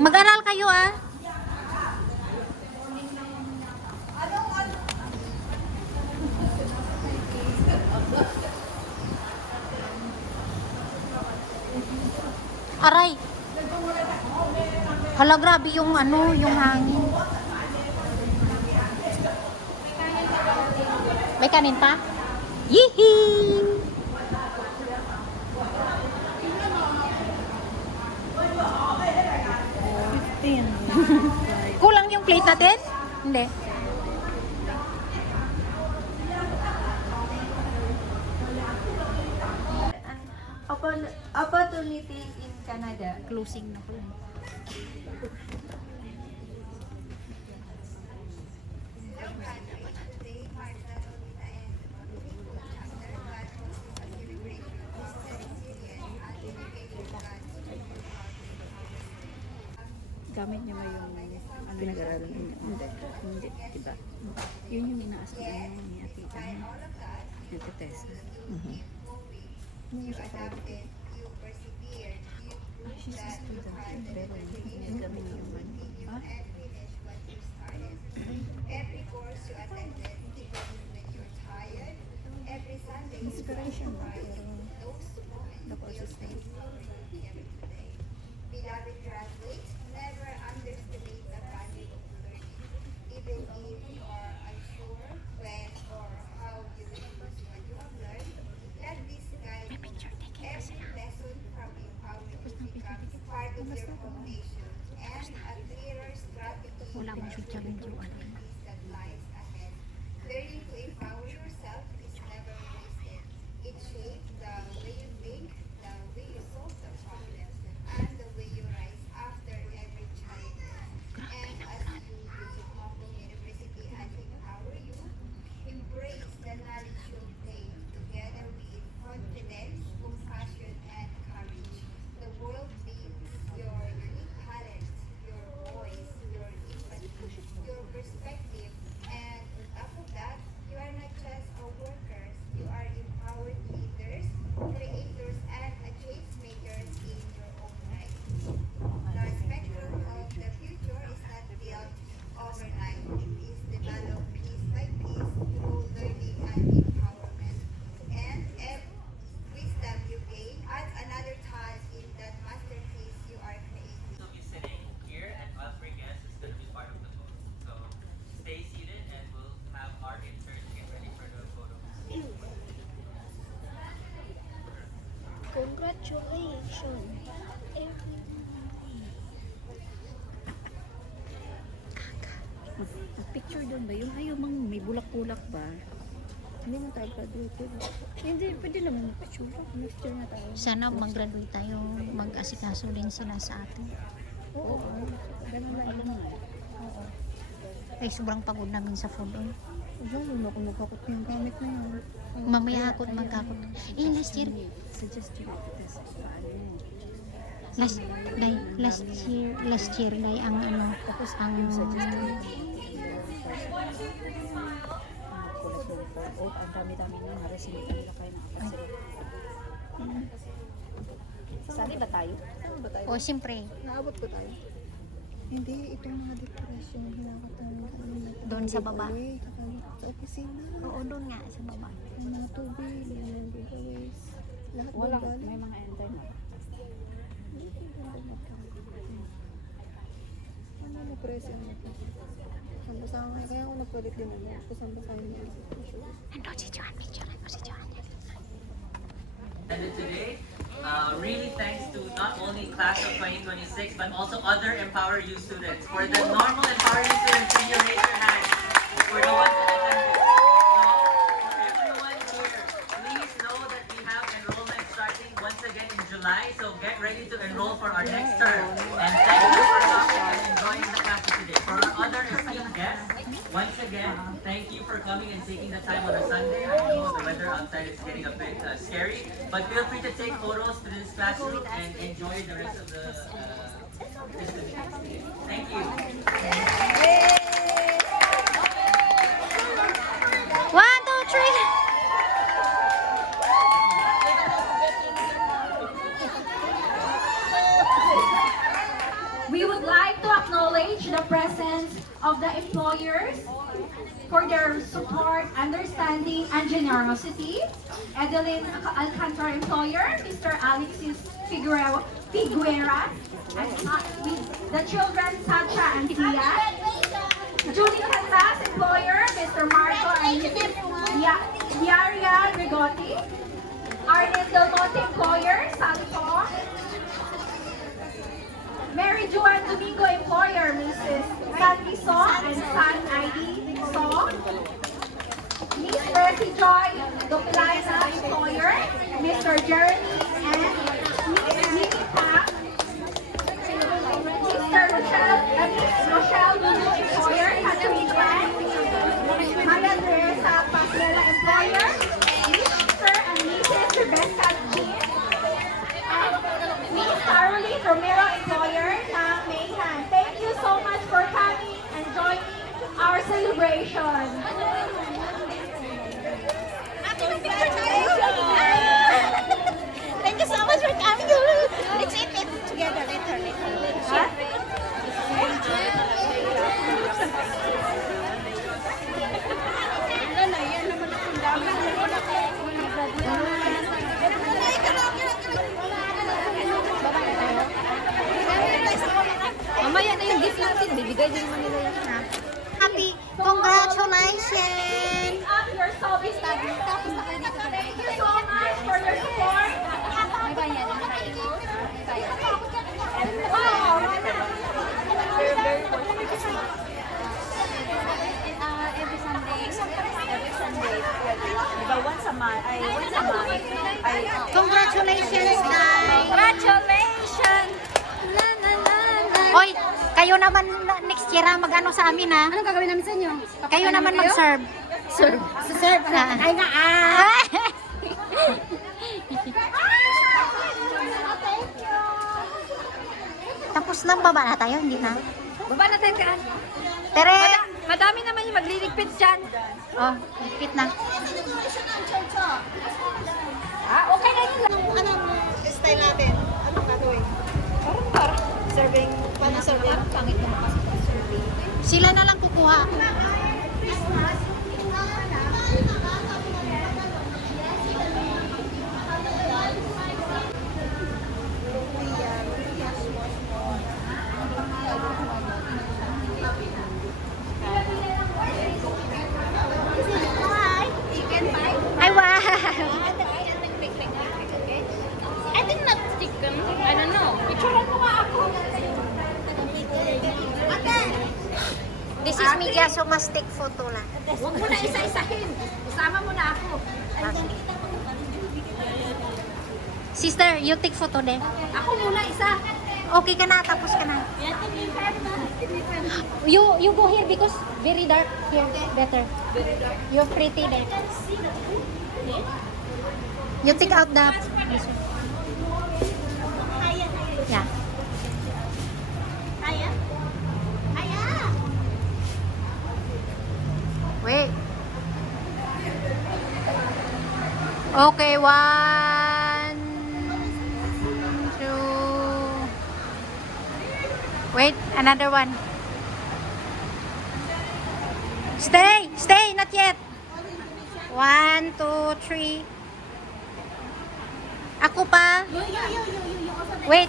Mag-aral kayo ah. Aray. Hala, grabe yung ano, yung hangin. May kanin pa? Yee! Kulang yung plate natin? Hindi. Opportunity in Canada. Closing na ko. Gamit niya ba yung ano, pinag-aralan niya? Hindi, diba? Yun yung inaasal niya, tita niya. Yung Tessa. She's a student, pero hindi kami yung ano. Ha? Inspiration mo, pero the course is same. Beloved graduates, never underestimate the value of learning. Even if you are unsure when or how you will use what you have learned, let this guide you. Every lesson from empowering becomes part of your foundation and a clearer strategy Wala akong shoot challenge yung ano. that lies ahead. Learning to empower yourself is never wasted. It shapes the way you think, the way you solve the problems, and the way you rise after every challenge. And as you visit Hongkong University and empower you, embrace the knowledge you obtain together with confidence, compassion, and courage. The world needs your unique talents, your voice, your empathy, your perspective, and on top of that, you are not just a workers, you are empowered leaders, creators, and change makers in your own right. The spectrum of the future is not built overnight. It is developed piece by piece through learning and empowerment. And every wisdom you gain adds another touch in that masterpiece you are creating. We'll be sitting here and every guest is going to be part of the photo. So stay seated and we'll have our interns get ready for the photo. Congratulations, everyone. Picture doon ba? Yung ayaw mang may bulak-bulak ba? Hindi mo tayo graduated. Hindi, pwede naman picture. Picture na tayo. Sana mag-graduate tayo, mag-asikaso din sila sa atin. Oo. Ganun na yun. Oo. Ay, sobrang pagod namin sa food. Oh. Lalo na kung nagkakot yung gamit na yun. Mamaya ako magkakot. Eh, last year, Suggest you to test paano yun. last year, day, ang ano, Tapos ang, yung suggested. Kulat ng phone. Oh, ang dami-dami na naresinita nila kayo nakapasira. Sasali ba tayo? Saan ba tayo? o siyempre, Naabot ko tayo. Hindi, itong mga decoration hinakatan doon sa baba. Sa opisina. Oo, doon nga, sa baba. Yung mga tubig, yung mga giveaways. Lahat wala, may mga enter na. Ano mo present mo? Sambasahan kayo. Kaya ako nagpalit din ano. Sambasahan niya. Andun si Joan, picture mo si Joan. Attended today. Really thanks to not only class of 2026 but also other Empower You students. For the normal Empower You students, can you raise your hands? For the ones that attended. So, for everyone here, please know that we have enrollment starting once again in July. So get ready to enroll for our next term. And thank you for coming and enjoying the classes today. For our other esteemed guests, once again, thank you for coming and taking the time on a Sunday. I know the weather outside is getting a bit scary, but feel free to take photos to this classroom and enjoy the rest of the festivities. Thank you. 1, 2, 3. We would like their support, understanding, and generosity. Edeline Alcantara employer, Mr. Alexis Figueras, and with the children, Sacha and Tia. Julie Casas employer, Mr. Marco and Mrs. Yaria Rigotti. Arnel Del Monte employer, Sally Paul. Mary Joanne Domingo employer, Mrs. Sandy So and San Ivy So. Miss Bessie Joy Dopilina employer, Mr. Jeremy and Miss Nikki Pak. Miss Rochelle Lulu employer, Catherine Grant. Maria Teresa Pasmela employer, Mr. and Mrs. Rebecca Jean. Miss Caroline Romero employer ng Mayhan. Thank you so much for coming and joining our celebration. Thank you so much for coming. Let's eat it together later. Mamaya na yung gift natin. Bibigay din naman nila yan. Happy congratulations! Up your service. Thank you so much for your support. Congratulations, guys! Congratulations! Oy, kayo naman next year mag-ano sa amin ha? Anong gagawin namin sa inyo? Kayo naman mag-serve. Serve. Sa serve. Ah. Ay na Tapos na, baba na tayo, hindi na. Baba na tayo kaan. Tere! Madami naman yung magliligpit dyan. Oh, higpit na. Okay na yun. Anong style natin? Anong gagawin? Parang serving. Paano serving? Pangit naman kasi pag serving. Sila na lang kukuha. Ay, wow! I think not chicken. I don't know. Picturean mo nga ako. Ate! This is media, so must take photo lang. Huwag mo na isa-isahin. Isama mo na ako. Sister, you take photo din. Ako muna isa. Okay ka na, tapos ka na. You go here because very dark here. Better. You're pretty there. You take out the... Yeah. Aya? Aya! Wait. Okay, 1, 2. Wait, another one. Stay, stay, not yet. 1, 2, 3. Ako pa. Wait.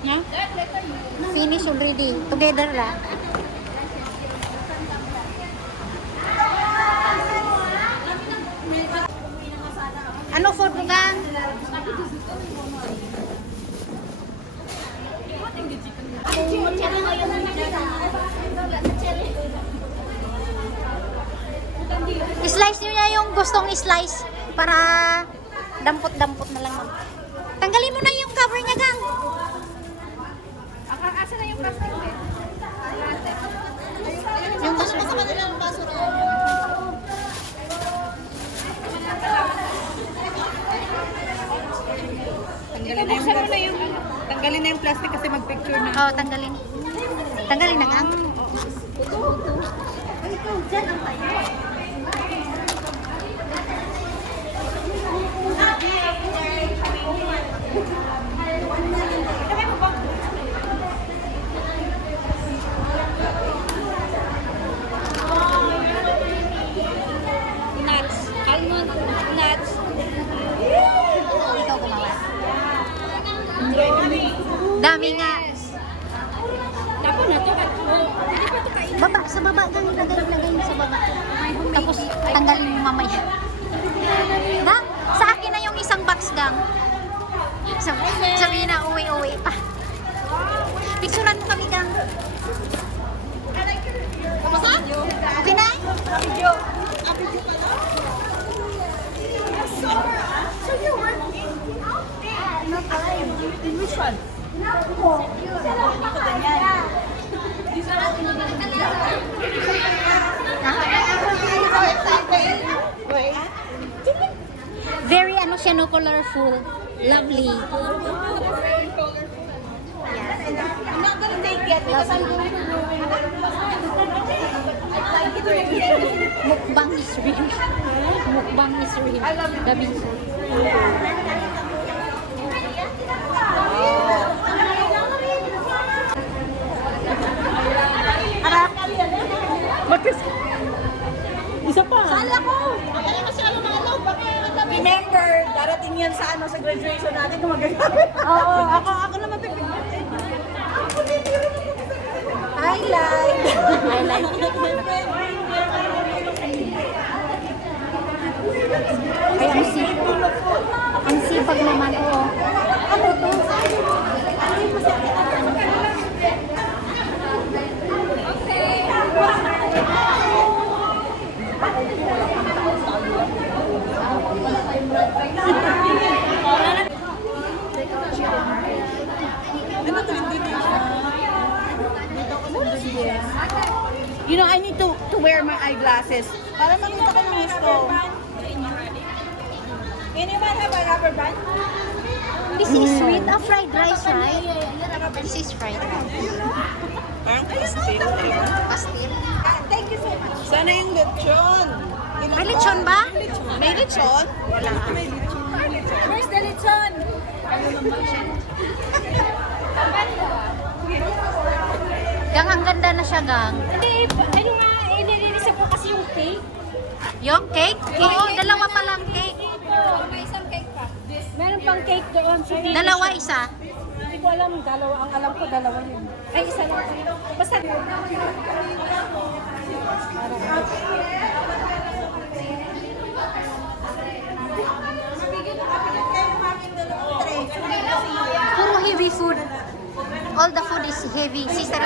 Yeah? Finish already. Together lang. Ano food mo ka? Slice nyo na yung gustong slice para dampot-dampot na lang. Tanggalin mo na yung cover niya, gang. Asa na yung plastic eh? Yung basura. Tanggalin na yung plastic kasi mag-picture na. Oh, tanggalin. Tanggalin na, gang. Tanggalin mo mamaya. Na, sa akin na yung isang box gang. Sabihin na uwi-uwi pa. Picturean mo kami gang. Okay na? Very ano siya, no, colorful. Lovely. I'm not gonna take it because I'm going to ruin it. Mukbang is real. Mukbang is real. I love it. Gabi. Isa pa. Remember, darating yan sa ano sa graduation natin kung magagamit. Oo, ako naman pipigil. Highlight. Highlight. Ay, ang sipag. Ang sipag naman, oo. Ano to? You know, I need to wear my eyeglasses. Para makita ko ng gusto. Anyone have a rubber band? This is sweet. A fried rice, right? This is fried rice. Pastil. Thank you so much. Sana yung lechon. May lechon ba? May lechon? Wala. Where's the lechon? Gang, ang ganda na siya, gang. Hindi, ano nga, inilinis ko kasi yung cake. Yung cake? Oo, dalawa pa lang cake. May isang cake pa. Meron pang cake doon. So, Dalawa, isa. Hindi ko alam, dalawa. Ang alam ko, dalawa yun. Ay, isa lang. Basta. Puro heavy food. All the food is heavy. Sister,